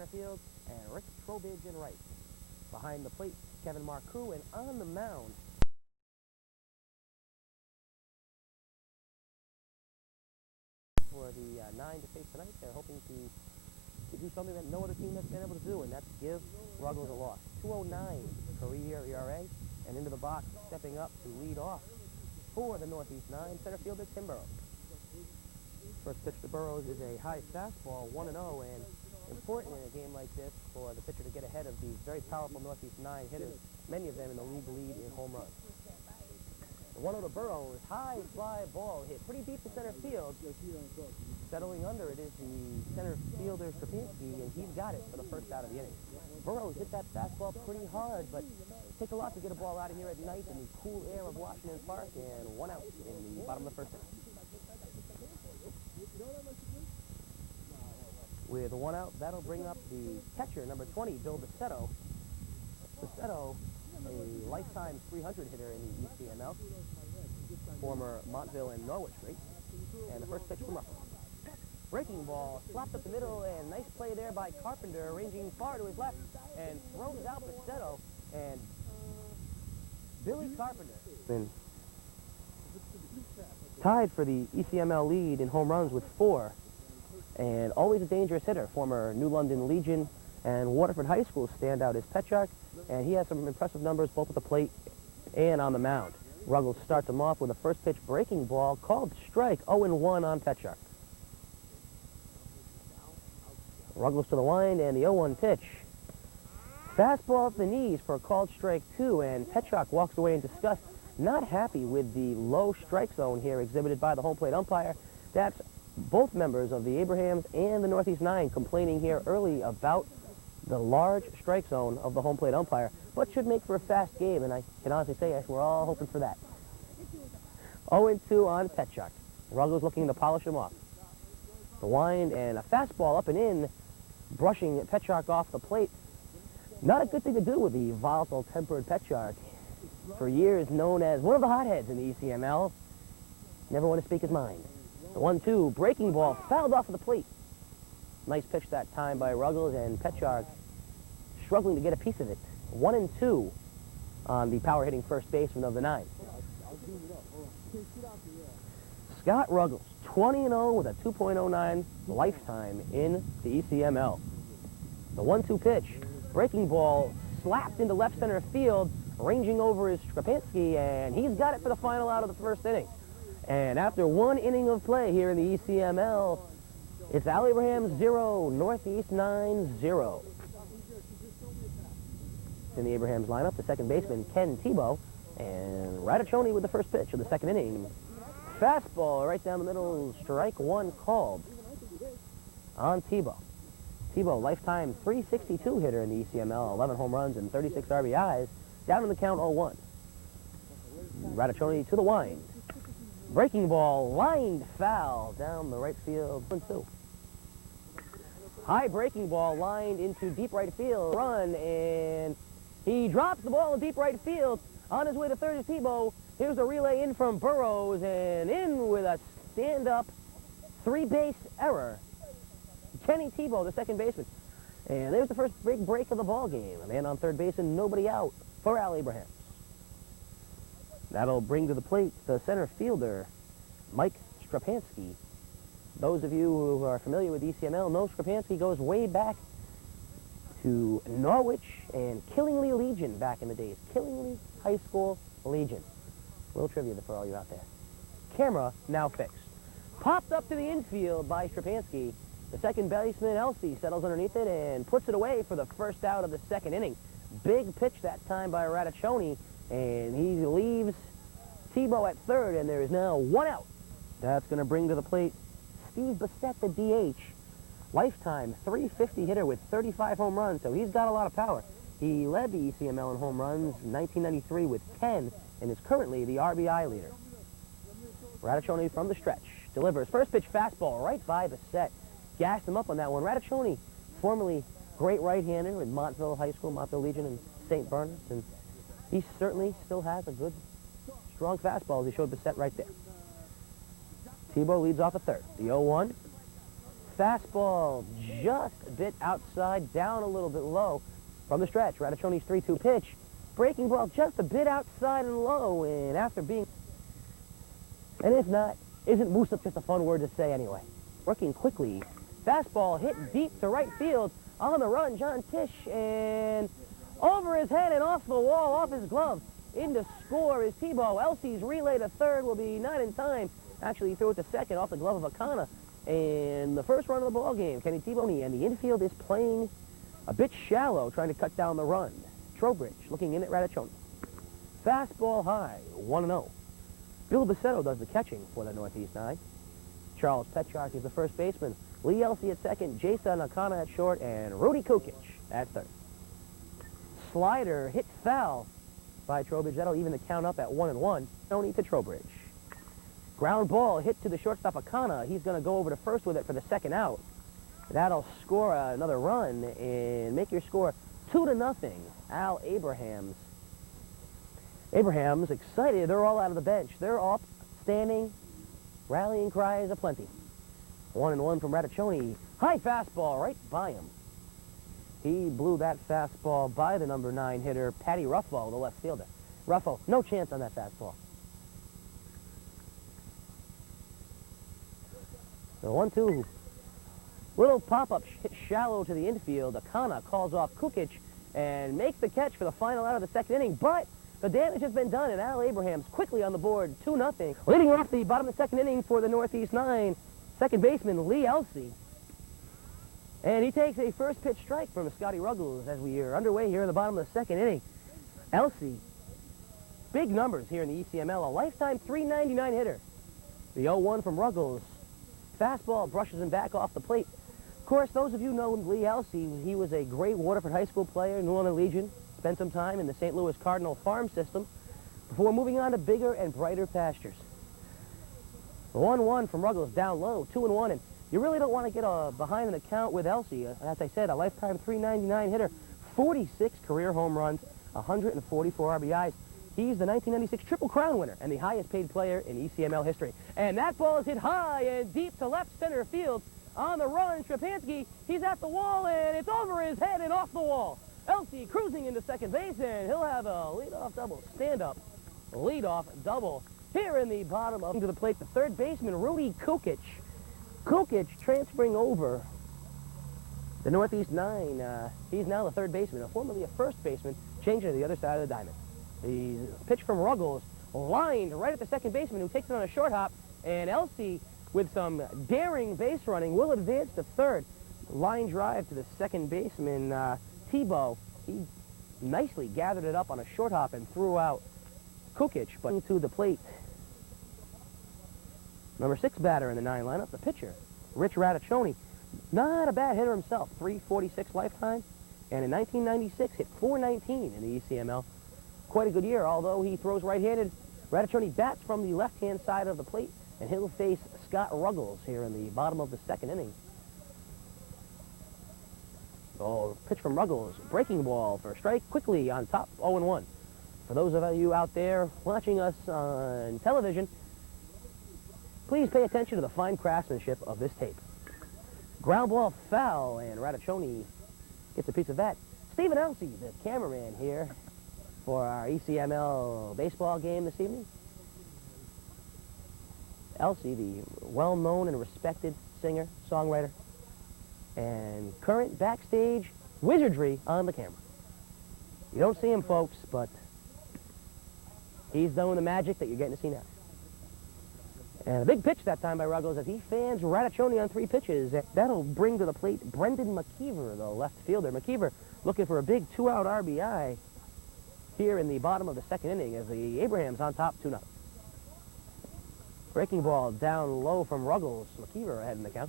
center field, and Rick Trowbridge in right. Behind the plate, Kevin Marcoux, and on the mound, for the 9 to face tonight, they're hoping to do something that no other team has been able to do, and that's give Ruggles a loss. 2.09 career ERA, and into the box, stepping up to lead off for the Northeast 9, center fielder Tim Burrows. First pitch to Burrows is a high fastball, 1-0, and important in a game like this for the pitcher to get ahead of these very powerful Northeast 9 hitters, many of them in the league lead in home runs. The 1-0 to Burrows, high fly ball hit pretty deep to center field. Settling under it is the center fielder Strapinski, and he's got it for the first out of the inning. Burrows hit that fastball pretty hard, but it takes a lot to get a ball out of here at night in the cool air of Washington Park, and 1 out in the bottom of the first inning. With 1 out, that'll bring up the catcher, number 20, Bill Bassetto. Bassetto, a lifetime 300 hitter in the ECML, former Montville and Norwich great. And the first pitch from Russell. Breaking ball, slapped up the middle, and nice play there by Carpenter, ranging far to his left, and throws out Bassetto, and Billy Carpenter tied for the ECML lead in home runs with 4. And always a dangerous hitter, former New London Legion and Waterford High School standout is Petchak, and he has some impressive numbers both at the plate and on the mound. Ruggles starts him off with a first pitch breaking ball called strike, 0-1 on Petchak. Ruggles to the wind, and the 0-1 pitch. Fastball at the knees for a called strike 2, and Petchak walks away in disgust, not happy with the low strike zone here exhibited by the home plate umpire. That's both members of the Abrahams and the Northeast 9 complaining here early about the large strike zone of the home plate umpire, but should make for a fast game, and I can honestly say we're all hoping for that. 0-2 on Petchak. Ruggles looking to polish him off. The wind and a fastball up and in, brushing Petchak off the plate. Not a good thing to do with the volatile-tempered Petchak. For years known as one of the hotheads in the ECML. Never want to speak his mind. The 1-2 breaking ball fouled off of the plate. Nice pitch that time by Ruggles, and Petchak struggling to get a piece of it. 1-2 on the power hitting first baseman of the 9. Scott Ruggles, 20-0 with a 2.09 lifetime in the ECML. The 1-2 pitch, breaking ball slapped into left center field, ranging over is Strapinski, and he's got it for the final out of the first inning. And after 1 inning of play here in the ECML, it's Al Abraham 0, Northeast 9 0. In the Abrahams lineup, the second baseman, Ken Tebow, and Radiccioni with the first pitch of the second inning. Fastball right down the middle, strike 1 called on Tebow. Tebow, lifetime 362 hitter in the ECML, 11 home runs and 36 RBIs, down in the count 0-1. Radiccioni to the wind. Breaking ball, lined foul down the right field, 1-2. High breaking ball lined into deep right field, run, and he drops the ball in deep right field. On his way to third is Tebow. Here's a relay in from Burrows, and in with a stand-up 3-base error. Kenny Tebow, the second baseman. And there's the first big break of the ball game. A man on third base and nobody out for Al Abraham. That'll bring to the plate the center fielder, Mike Strapinski. Those of you who are familiar with ECML know Strapinski goes way back to Norwich and Killingly Legion back in the days. Killingly High School Legion. A little trivia for all you out there. Camera now fixed. Popped up to the infield by Strapinski. The second baseman, Elsey, settles underneath it and puts it away for the first out of the second inning. Big pitch that time by Radiccioni. And he leaves Tebow at third, and there is now 1 out. That's going to bring to the plate Steve Bassett, the DH. Lifetime 350 hitter with 35 home runs, so he's got a lot of power. He led the ECML in home runs in 1993 with 10, and is currently the RBI leader. Radiccioni from the stretch delivers first pitch fastball right by Bassett. Gassed him up on that one. Radiccioni, formerly great right-hander with Montville High School, Montville Legion, and St. Bernard's, and he certainly still has a good, strong fastball, as he showed Bassett right there. Tebow leads off a third. The 0-1. Fastball just a bit outside, down a little bit low from the stretch. Raticcioni's 3-2 pitch. Breaking ball just a bit outside and low, and after being... And if not, isn't moose up just a fun word to say anyway? Working quickly. Fastball hit deep to right field. On the run, John Tisch, and over his head and off the wall, off his glove. In to score is Tebow. Elsie's relay to third will be not in time. Actually, he threw it to second off the glove of Akana. And the first run of the ball game, Kenny Tebow, and the infield is playing a bit shallow, trying to cut down the run. Trowbridge looking in at Raticcioni. Fastball high, 1-0. Bill Bacetto does the catching for the Northeast 9. Charles Petrarch is the first baseman. Lee Elsey at second, Jason Akana at short, and Rudy Kukic at third. Slider hit foul by Trowbridge. That'll even the count up at 1-1. Tony to Trowbridge. Ground ball hit to the shortstop Akana. He's going to go over to first with it for the second out. That'll score another run and make your score 2-0. Al Abrahams. Abrahams excited. They're all out of the bench. They're up, standing, rallying cries aplenty. 1-1 from Raticcioni. High fastball right by him. He blew that fastball by the number 9 hitter, Patty Ruffo, the left fielder. Ruffo, no chance on that fastball. The 1-2. Little pop-up hit shallow to the infield. Akana calls off Kukic and makes the catch for the final out of the second inning, but the damage has been done, and Al Abrahams quickly on the board, 2-0. Leading off the bottom of the second inning for the Northeast 9, second baseman Lee Elsey. And he takes a first pitch strike from Scotty Ruggles as we are underway here in the bottom of the second inning. Elsey, big numbers here in the ECML, a lifetime .399 hitter. The 0-1 from Ruggles. Fastball brushes him back off the plate. Of course, those of you know Lee Elsey, he was a great Waterford High School player, New Orleans Legion, spent some time in the St. Louis Cardinal farm system before moving on to bigger and brighter pastures. 1-1 from Ruggles, down low, 2-1, and you really don't want to get behind in the count with Elsey. As I said, a lifetime .399 hitter, 46 career home runs, 144 RBIs. He's the 1996 Triple Crown winner and the highest paid player in ECML history. And that ball is hit high and deep to left center field. On the run, Strapansky, he's at the wall, and it's over his head and off the wall. Elsey cruising into second base, and he'll have a leadoff double, stand-up leadoff double. Here in the bottom up to the plate, the third baseman, Rudy Kukic. Kukic transferring over the Northeast 9. He's now the third baseman, formerly a first baseman, changing to the other side of the diamond. The pitch from Ruggles, lined right at the second baseman, who takes it on a short hop, and Elsey, with some daring base running, will advance to third. Line drive to the second baseman, Tebow. He nicely gathered it up on a short hop and threw out Kukic, but to the plate. Number 6 batter in the 9 lineup, the pitcher, Rich Raticcioni. Not a bad hitter himself, .346 lifetime, and in 1996 hit .419 in the ECML. Quite a good year, although he throws right-handed. Raticcioni bats from the left-hand side of the plate, and he'll face Scott Ruggles here in the bottom of the second inning. Oh, pitch from Ruggles, breaking ball for a strike, quickly on top, 0-1. For those of you out there watching us on television, please pay attention to the fine craftsmanship of this tape. Ground ball foul, and Raticcioni gets a piece of that. Stephen Elsey, the cameraman here for our ECML baseball game this evening. Elsey, the well-known and respected singer, songwriter, and current backstage wizardry on the camera. You don't see him, folks, but he's doing the magic that you're getting to see now. And a big pitch that time by Ruggles as he fans Raticcioni on 3 pitches. That'll bring to the plate Brendan McKeever, the left fielder. McKeever looking for a big 2-out RBI here in the bottom of the second inning as the Abrahams on top 2-0. Breaking ball down low from Ruggles. McKeever ahead in the count.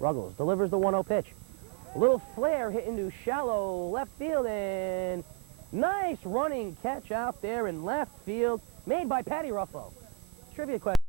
Ruggles delivers the 1-0 pitch. A little flare hit into shallow left field, and nice running catch out there in left field made by Patty Ruffo. Trivia question.